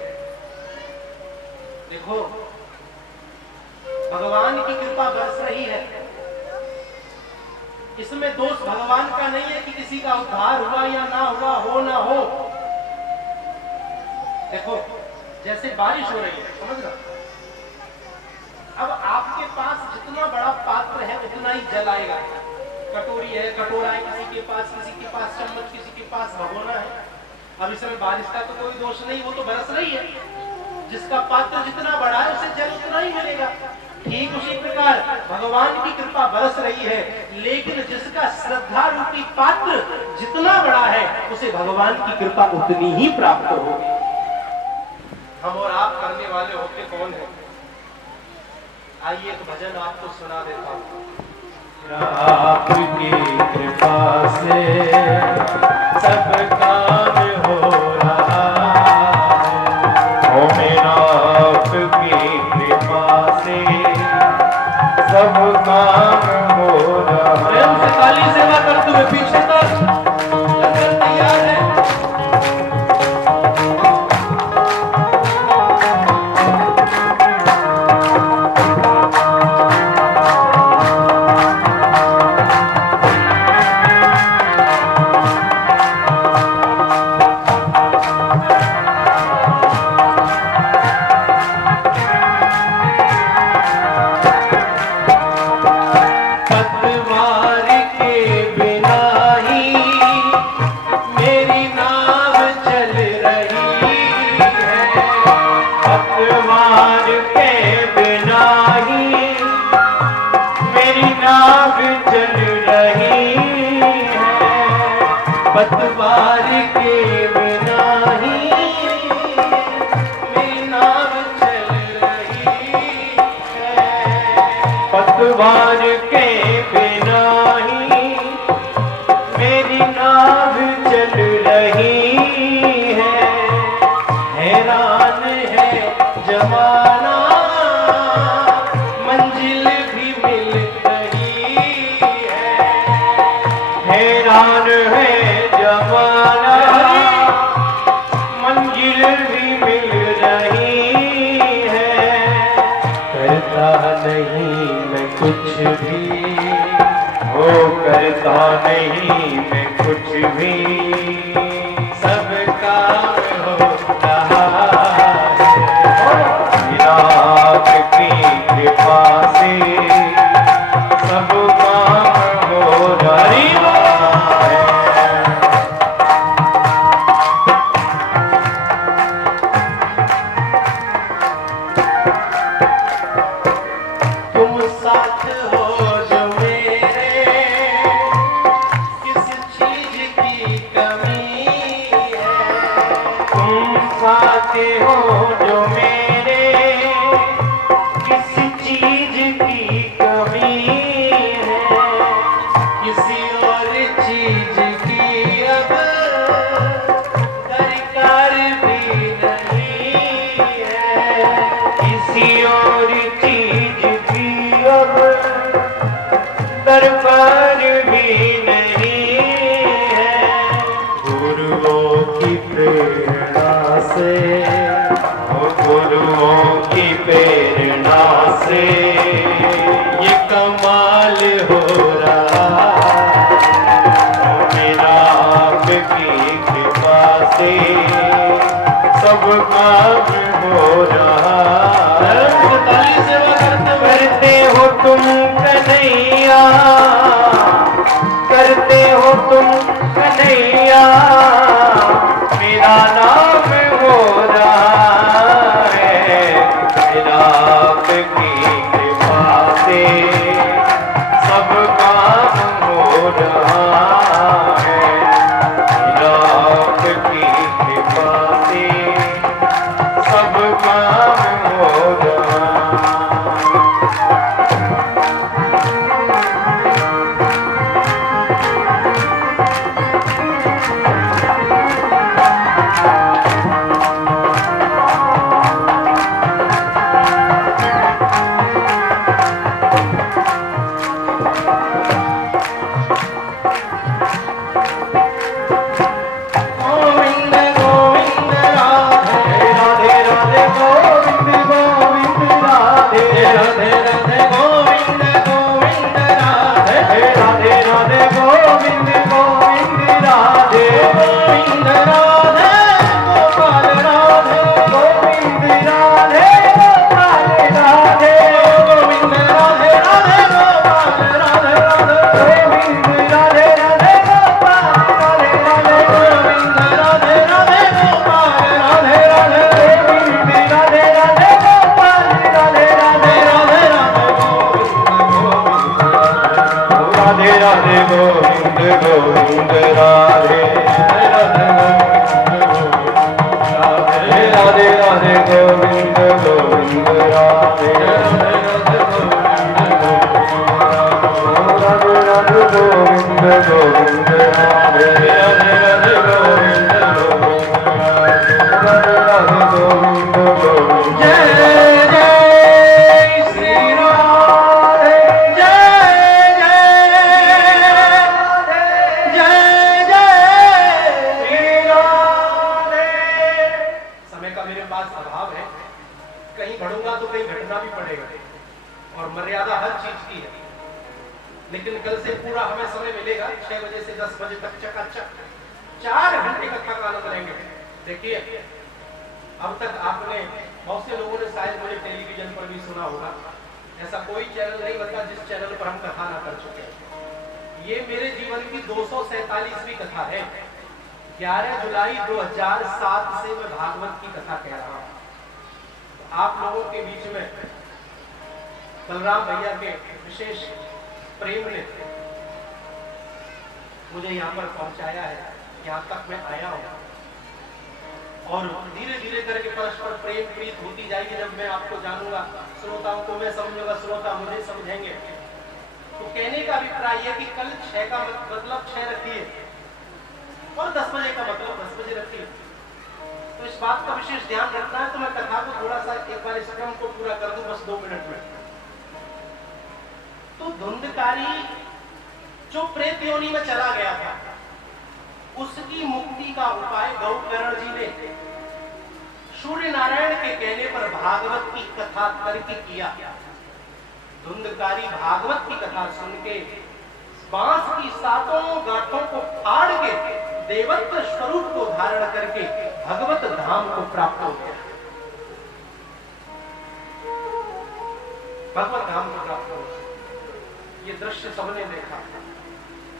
देखो, भगवान की कृपा बरस रही है। इसमें दोष भगवान का नहीं है कि किसी का उद्धार हुआ या ना हुआ, हो ना हो। देखो, जैसे बारिश हो रही है, समझ रहा, अब आपके पास जितना बड़ा पात्र है उतना ही जल आएगा। कटोरी है, कटोरा है किसी के पास चम्मच, किसी के पास भगोना है। अब इसमें बारिश का तो कोई दोष नहीं, वो तो बरस रही है। जिसका पात्र जितना बड़ा है उसे जल उतना ही मिलेगा। ठीक उसी प्रकार भगवान की कृपा बरस रही है, लेकिन जिसका श्रद्धा रूपी पात्र जितना बड़ा है उसे भगवान की कृपा उतनी ही प्राप्त होगी। हम और आप करने वाले होते कौन है? आइए एक भजन आपको सुना देता हूं। आपकी कृपा से सब काम हो रहा है। ओ मेरा आपकी कृपा से सब काम हो रहा है। प्रेम से ताली सेवा करते हुए पीछे तक लंगर तैयार है। पतवार के बिना ही मेरी नाव चल रही है। पतवार के बिना ही मेरी नाव चल रही है। हैरान है जमाना, मंजिल भी मिल रही है। हैरान है जमाना, मंजिल भी मिल रही है। करता नहीं मैं कुछ भी, हो करता नहीं मैं कुछ भी, सब काम हो रहा है। बिना आपकी कृपा से सब काम हो रहा है। तुम साथ हो जो मेरे, किस चीज की कमी है। तुम साथ हो जो मेरे, किस चीज की कमी है। किसी और चीज की अब दरकार भी नहीं है। किसी और चीज की अब दरकार भी नहीं है। गुरुओं की प्रेरणा से, गुरुओं की प्रेरणा से ये कमाल हो रहा है। मेरा आपकी कृपा से सब काम हो रहा है। ताली सेवा करते हो तुम कन्हैया, करते हो तुम कन्हैया, मेरा नाम हो रहा है। मेरा आपकी कृपा से सब काम हो रहा है। मेरा आपकी कृपा से सब काम हो रहा है। राधे राधे गोविंद गोविंद राधे राधे राधे राधे गोविंद गोविंद राधे राधे राधे गोविंद गोविंद राधे राधे राधे गोविंद राधे राधे गोविंद गोविंद जय जय श्री राधे जय जय जय जय श्री राधे। समय का मेरे पास अभाव है, कहीं बढ़ूंगा तो कहीं घटना भी पड़ेगा और मर्यादा हर चीज की है। लेकिन कल से पूरा हमें समय मिलेगा, 6 बजे से 10 बजे तक चकाचक 4 घंटे कथा का आनंद लेंगे। देखिए, अब तक आपने बहुत से लोगों ने शायद मुझे टेलीविजन पर भी सुना होगा, ऐसा कोई चैनल नहीं बता जिस चैनल पर हम कथा ना कर चुके। ये मेरे जीवन की 247वीं कथा है। 11 जुलाई 2007 से मैं भागवत की कथा कह रहा हूं। आप लोगों के बीच में बलराम भैया के विशेष प्रेम ने मुझे यहाँ पर पहुंचाया है, यहाँ तक मैं आया हूं और धीरे धीरे करके परस्पर प्रेम प्रीत होती जाएगी। जब मैं आपको जानूंगा, श्रोताओं को मैं समझूंगा, श्रोता मुझे समझेंगे। तो कहने का अभिप्राय है कि कल 6 का मतलब 6 रखिए और 10 बजे का मतलब 10 बजे रखिए। तो इस बात का विशेष ध्यान रखना है। तो मैं कथा को थोड़ा सा एक बार इस क्रम को पूरा कर दूं, बस 2 मिनट में। तो धुंधकारी जो प्रेत योनि में चला गया था, उसकी मुक्ति का उपाय गौकर्ण जी ने सूर्य नारायण के कहने पर भागवत की कथा करके किया। धुंधकारी भागवत की कथा सुन के बांस की 7 गांठों को फाड़ के देवत्व स्वरूप को धारण करके भगवत धाम को प्राप्त हो गया। भगवत धाम को प्राप्त हो गया। ये दृश्य सबने देखा।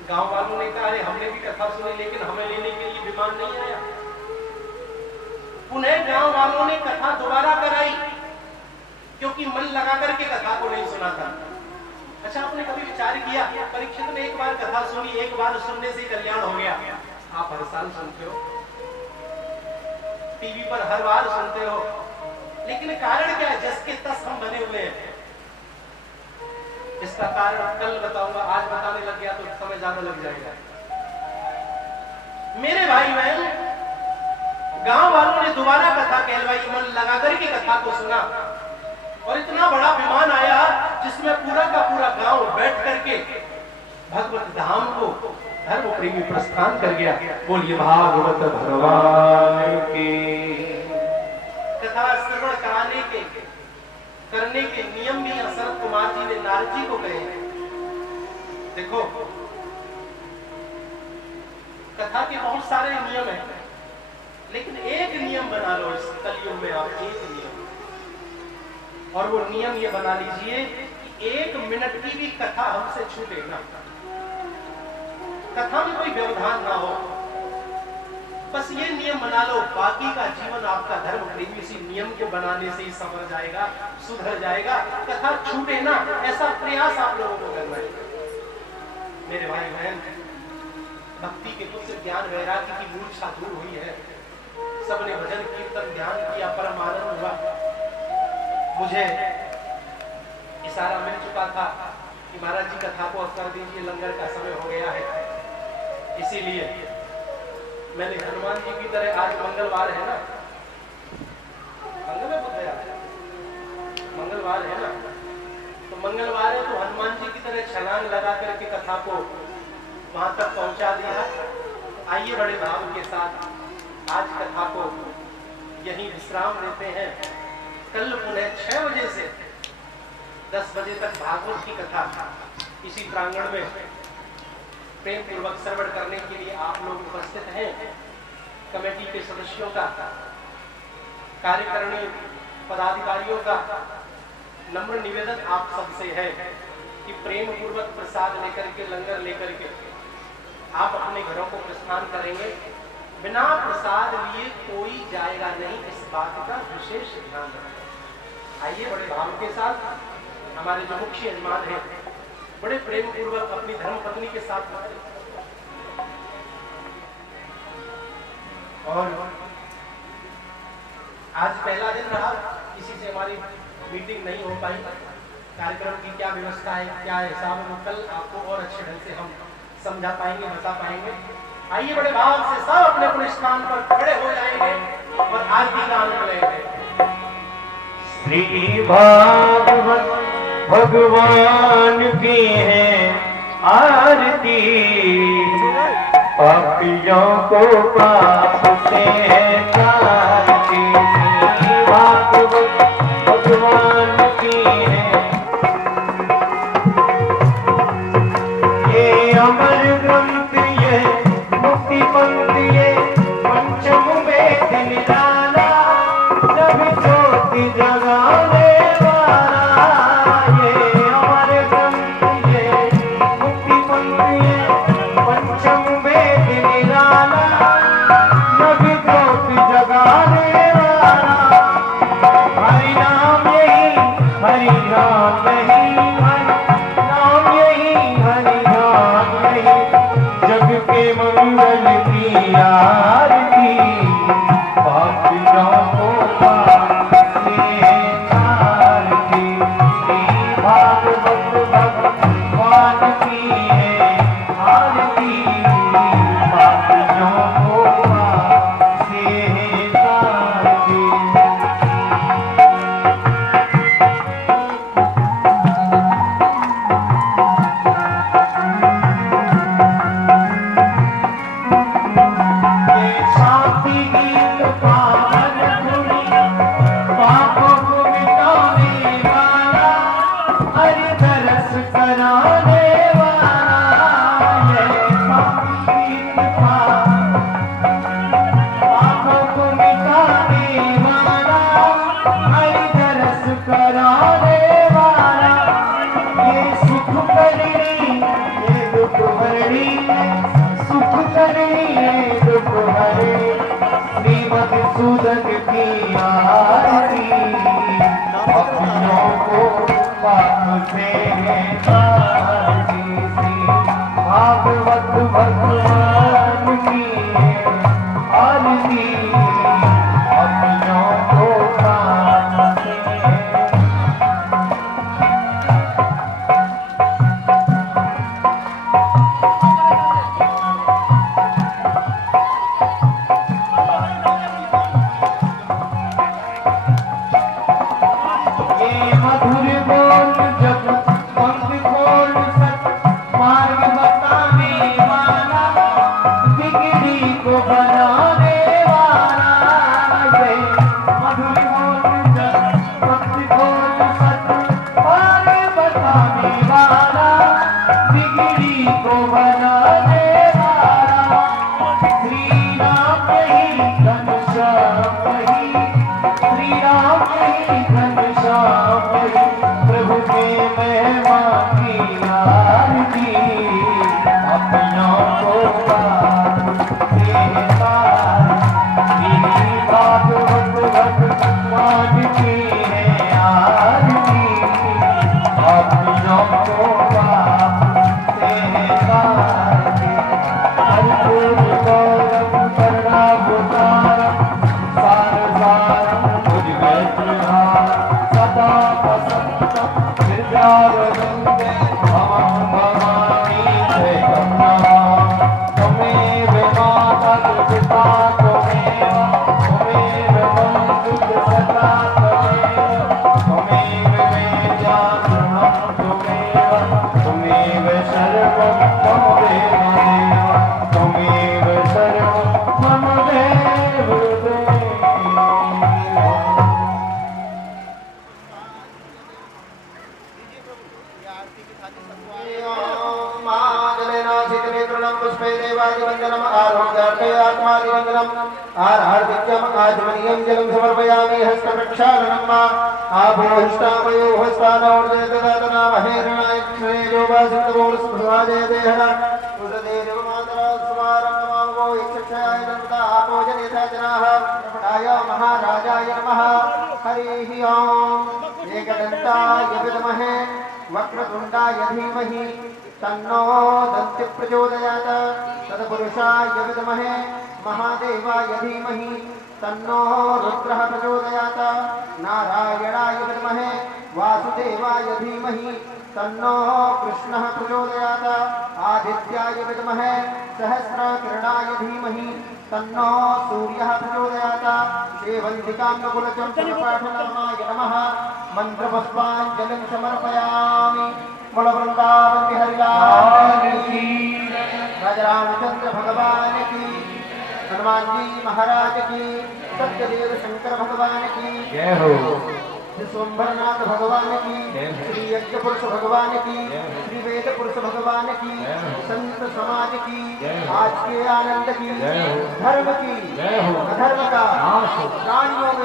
गांव वालों ने कहा, हमने भी कथा सुनी लेकिन हमें लेने के लिए विमान नहीं आया। पुनः गांव वालों ने कथा दोबारा कराई, क्योंकि मन लगा करके कथा को नहीं सुना था। अच्छा, आपने कभी विचार किया, परीक्षित ने एक बार कथा सुनी, एक बार सुनने से कल्याण हो गया। आप हर साल सुनते हो, टीवी पर हर बार सुनते हो, लेकिन कारण क्या है? जस के तस हम बने हुए हैं। इसका कारण कल बताऊंगा, आज बताने लग गया तो समय ज्यादा लग जाएगा। मेरे भाई बहन, गांव वालों ने दोबारा कथा कहलवाई, मन लगा करके कथा को सुना और इतना बड़ा विमान आया जिसमें पूरा का पूरा गांव बैठ करके भगवत धाम को धर्म प्रेमी प्रस्थान कर गया। बोलिए भागवत भगवान की। कथा श्रवण कराने के करने के नियम भी शरद कुमार जी ने नारद जी को कहे। देखो, कथा के बहुत सारे नियम हैं, लेकिन एक नियम बना लो इस कलयुग में आप, एक नियम। और वो नियम ये बना लीजिए कि 1 मिनट की भी कथा हमसे छूटे ना, कथा में कोई व्यवधान ना हो। बस ये नियम बना लो, बाकी का जीवन आपका धर्म प्रेमी इसी नियम के बनाने से ही संवर जाएगा, सुधर जाएगा। कथा छूटे ना, ऐसा प्रयास आप लोगों को करना है। मेरे भाई बहन, भक्ति के पुत्र ज्ञान वैराग्य की मूर्छा दूर हुई है। सबने भजन कीर्तन ध्यान किया, परम आनंद हुआ। मुझे इशारा मिल चुका था कि महाराज जी कथा को कर दीजिए, लंगर का समय हो गया है। इसीलिए मैंने हनुमान जी की तरह, आज मंगलवार है ना, मंगलवार है ना, तो मंगलवार है तो हनुमान जी की तरह छलांग लगा करके कथा को वहां तक पहुंचा दिया। आइए बड़े भाव के साथ आज कथा को यहीं विश्राम देते हैं। कल पुनः 6 बजे से 10 बजे तक भागवत की कथा इसी प्रांगण में प्रेम पूर्वक श्रवण करने के लिए आप लोग उपस्थित हैं। कमेटी के सदस्यों का, कार्यकारिणी पदाधिकारियों का नम्र निवेदन आप सबसे है कि प्रेम पूर्वक प्रसाद लेकर के, लंगर लेकर के आप अपने घरों को प्रस्थान करेंगे। बिना प्रसाद लिए कोई जाएगा नहीं, इस बात का विशेष ध्यान रखें। आइए बड़े भाव के साथ हमारे जो मुख्य यजमान हैं बड़े प्रेम पूर्वक अपनी धर्मपत्नी के साथ रहते। और आज पहला दिन रहा, किसी से हमारी मीटिंग नहीं हो पाई। कार्यक्रम की क्या व्यवस्था है, क्या हिसाब है, वो कल आपको और अच्छे ढंग से हम समझा पाएंगे, बता पाएंगे। आइए बड़े भाव से सब अपने अपने स्थान पर खड़े हो जाएंगे और आरती का आनंद लेंगे। श्री भागवत भगवान की है आरती, पापियों को पाप से तारती। श्री भागवत भगवान की है ये अमर ग्रंथ, ये मुक्ति पंथ, ये पंचम वेद निराला, जब ज्योति जगाने वाला। ये अमर ग्रंथ, ये मुक्ति पंथ, ये पंचम वेद निराला, जब ज्योति जगाने वाला। हरि नाम यही, हरि नाम यही, हरि नाम यही, हरि नाम यही, जग के मंगल की आरती, पापियों को पाप से तारती। श्री भागवत भगवान की है आरती, पापियों को पाप से तारती। शांति गीत पावन धुनी, पापों को मिटाने वाला, हरि तरस कराने वाला। ये शांति गीत पापों को मिटाने वाला, हरि तरस कराने वाला। ये सुख करनी, ये दुख हरनी, सुख करनी, ये दुख हरे, श्रीमधुसूदन की आरती, पापियों को पाप से तारती। श्री भागवत भगवान की है आरती, पापियों को पाप से। ये मधुर बोल जब पंख खोल सत मार्ग बताने वाला, बिगड़ी को बनाने वाला। ये मधुर बोल जब पंख खोल सत मार्ग बताने वाला, बिगड़ी को बनाने वाला। श्री राम यही, घनश्याम यही, श्री राम यही, घनश्याम यही, प्रभु के महिमा की आरती, पापियों को पाप से तारती। श्री भागवत भगवान की है आरती, पापियों को पाप से तारती। कर्पूर गौरम करुणावतारम, सार सारम भुजगेन्द्रहारम, सदा वसन्तं हृदयारविन्दे भवं भवानी जगन्नाथ। त्वमेव माता पिता त्वमेव, त्वमेव बन्धुः सखा त्वमेव, त्वमेव वेद्या गृहं त्वमेव, त्वमेव सर्वं मम देव देव, त्वमेव सर्वं मम देव देव। आचमनीयं जलं समर्पयामि, हस्तप्रक्षालनं मा आभूष्टामयो हस्तानोर्जयतदातनामहेरणाय श्रेयो वासितवोस्पृहाजयदेहना उददेव मातरा समारम्भमावो इच्छक्षाय जनता आपोजनेता जनाः आय महाराजाय नमः। हरिः ओम्। एकदन्ताय विद्महे वक्रतुण्डाय धीमहि तन्नो दन्ति प्रचोदयात् तत्पुरुषाय विद्महे महादेवाय धीमहि तन्नो रुद्रः प्रचोदयात् नारायणाय विद्महे वासुदेवाय धीमहि तन्नो कृष्णः प्रचोदयात् आदित्याय विद्महे सहस्रकिरणाय धीमहि तन्नो सूर्यः प्रचोदयात् श्रीवन्दिकाम्बकुलचम्पकपाठनामाय नमः मन्त्रपुष्पाञ्जलिं समर्पयामि मूलवृन्दावन बिहारी लाल की रामचंद्र भगवान की हनुमान जी महाराज की सत्यदेव शंकर भगवान की जय हो विश्वम्भरनाथ भगवान की श्री यज्ञ पुरुष भगवान की श्री वेद पुरुष भगवान की संत समाज की आज के आनंद की धर्म की अधर्म का प्राणियों में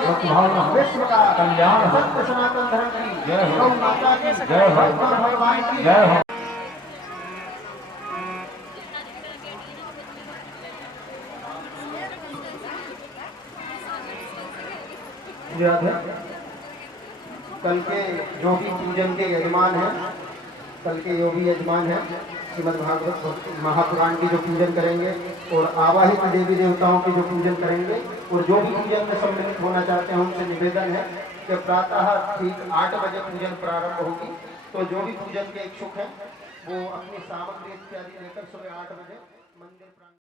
विश्व का कल्याण सत्य सनातन धर्म की गौ माता की भगवान की जय हो कल के जो भी पूजन के यजमान हैं, कल के जो भी यजमान हैं श्रीमद् भागवत महापुराण की जो पूजन करेंगे और आवाहित देवी देवताओं की जो पूजन करेंगे और जो भी पूजन में सम्मिलित होना चाहते हैं उनसे निवेदन है कि प्रातः ठीक 8 बजे पूजन प्रारंभ होगी। तो जो भी पूजन के इच्छुक हैं वो अपनी सामग्री इत्यादि लेकर सुबह 8 बजे मंदिर